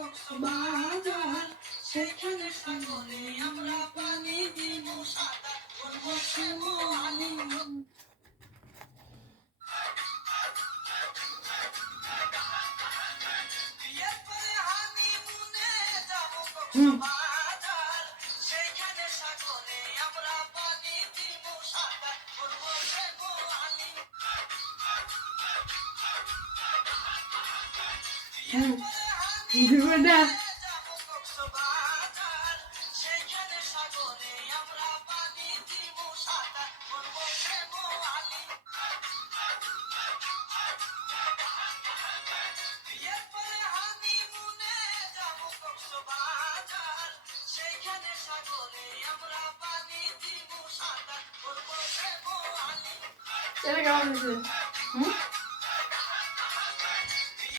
কক্সবাজার সেখানে সাগরে আমরা পানি দিব সাঁতার করবো শ্যামলী। বিয়ের পরে হানিমুনে যাব কক্সবাজার সেখানে সাগরে আমরা পানি দিব সাঁতার করবো শ্যামলী। বিয়ের পরে হানিমুনে যাব কক্সবাজার সেখানে সাগরে আমরা পানি দিব সাঁতার করবো শ্যামলী। বিয়ের পরে হানিমুনে যাব কক্সবাজার সেখানে সাগরে আমরা পানি দিব সাঁতার করবো শ্যামলী। এটা কেমন হয়েছে?